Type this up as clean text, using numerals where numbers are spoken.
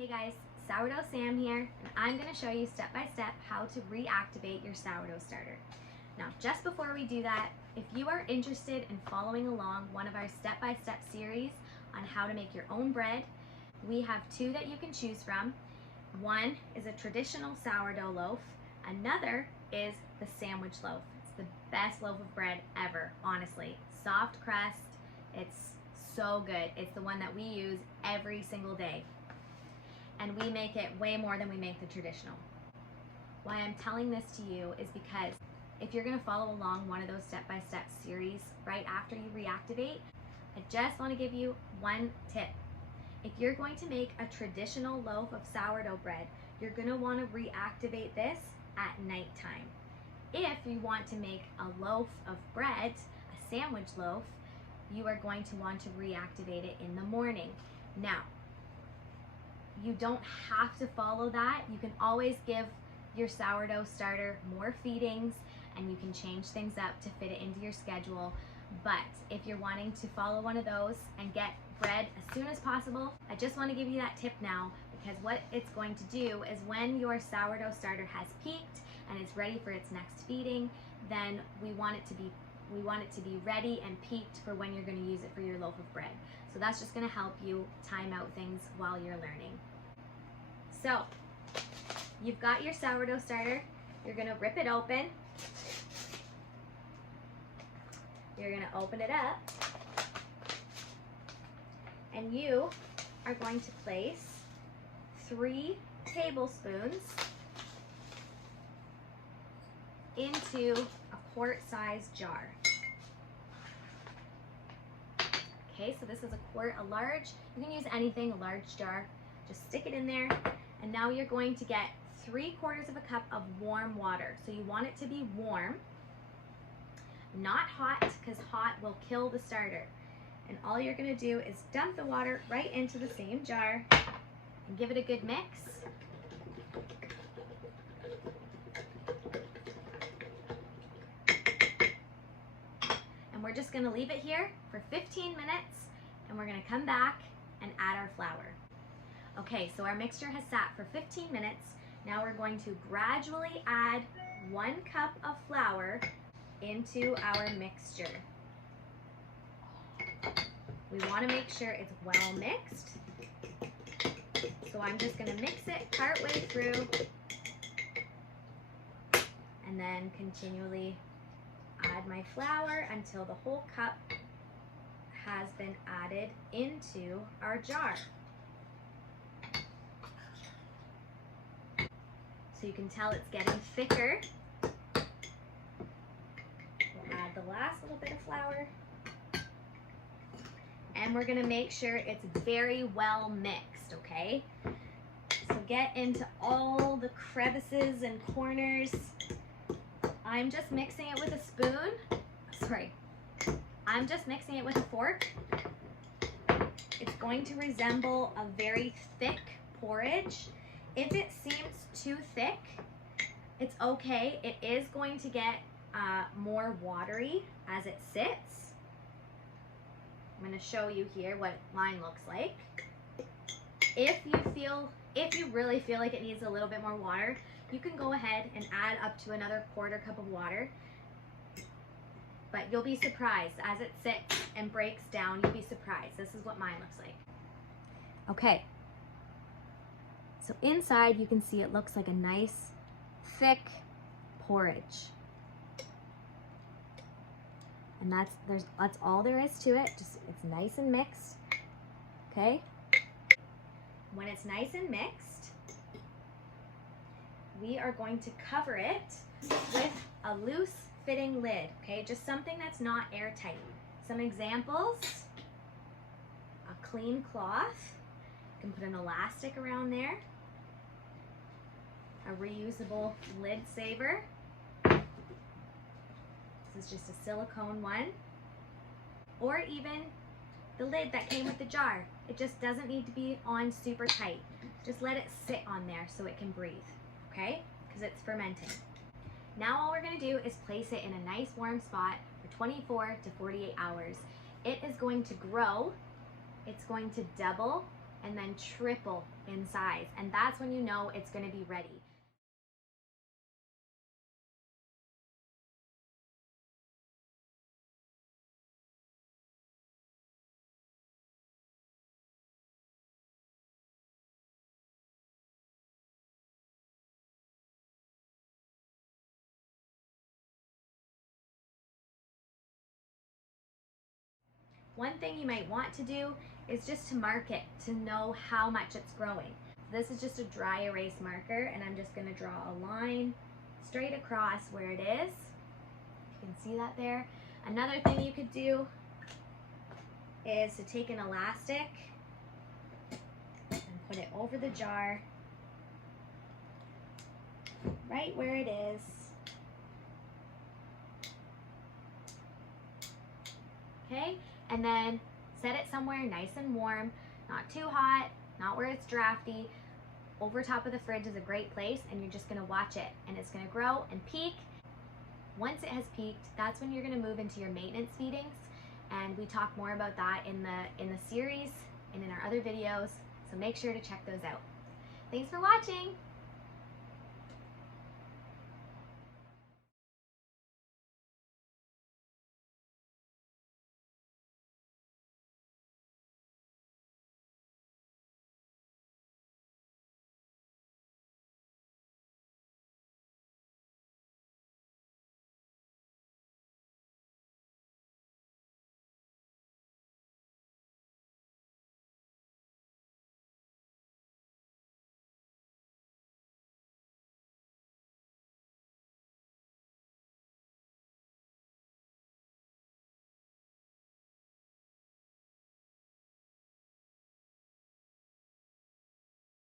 Hey guys, Sourdough Sam here, and I'm going to show you step by step how to reactivate your sourdough starter. Now, just before we do that, if you are interested in following along one of our step-by-step series on how to make your own bread, we have two that you can choose from. One is a traditional sourdough loaf, another is the sandwich loaf. It's the best loaf of bread ever, honestly. Soft crust, it's so good. It's the one that we use every single day. And we make it way more than we make the traditional. Why I'm telling this to you is because if you're gonna follow along one of those step-by-step series right after you reactivate, I just wanna give you one tip. If you're going to make a traditional loaf of sourdough bread, you're gonna wanna reactivate this at nighttime. If you want to make a loaf of bread, a sandwich loaf, you are going to want to reactivate it in the morning. Now, you don't have to follow that. You can always give your sourdough starter more feedings and you can change things up to fit it into your schedule. But if you're wanting to follow one of those and get bread as soon as possible, I just want to give you that tip now, because what it's going to do is when your sourdough starter has peaked and it's ready for its next feeding, then we want it to be ready and peaked for when you're going to use it for your loaf of bread. So that's just going to help you time out things while you're learning. So you've got your sourdough starter. You're going to rip it open. You're going to open it up. And you are going to place 3 tablespoons into a quart-sized jar. Okay, so this is a quart, a large. You can use anything, a large jar. Just stick it in there. And now you're going to get 3/4 of a cup of warm water. So you want it to be warm, not hot, because hot will kill the starter. And all you're going to do is dump the water right into the same jar and give it a good mix. And we're just going to leave it here for 15 minutes, and we're going to come back and add our flour. Okay, so our mixture has sat for 15 minutes. Now we're going to gradually add 1 cup of flour into our mixture. We want to make sure it's well mixed. So I'm just going to mix it partway through and then continually add my flour until the whole cup has been added into our jar. So you can tell it's getting thicker. We'll add the last little bit of flour. And we're gonna make sure it's very well mixed, okay? So get into all the crevices and corners. I'm just mixing it with a spoon. Sorry, I'm just mixing it with a fork. It's going to resemble a very thick porridge. If it seems too thick, it's okay. It is going to get more watery as it sits. I'm going to show you here what mine looks like. If you really feel like it needs a little bit more water, you can go ahead and add up to another 1/4 cup of water. But you'll be surprised as it sits and breaks down. You'll be surprised. This is what mine looks like. Okay. So inside you can see it looks like a nice thick porridge. And that's all there is to it. Just it's nice and mixed. Okay? When it's nice and mixed, we are going to cover it with a loose fitting lid, okay? Just something that's not airtight. Some examples: a clean cloth. You can put an elastic around there. A reusable lid saver. This is just a silicone one. Or even the lid that came with the jar. It just doesn't need to be on super tight. Just let it sit on there so it can breathe, okay? Because it's fermenting. Now all we're gonna do is place it in a nice warm spot for 24 to 48 hours. It is going to grow, it's going to double, and then triple in size. And that's when you know it's going to be ready. One thing you might want to do is just to mark it to know how much it's growing. This is just a dry erase marker, and I'm just going to draw a line straight across where it is. You can see that there. Another thing you could do is to take an elastic and put it over the jar right where it is. Okay? And then set it somewhere nice and warm, not too hot, not where it's drafty. Over top of the fridge is a great place, and you're just gonna watch it, and it's gonna grow and peak. Once it has peaked, that's when you're gonna move into your maintenance feedings, and we talk more about that in the series and in our other videos, so make sure to check those out. Thanks for watching!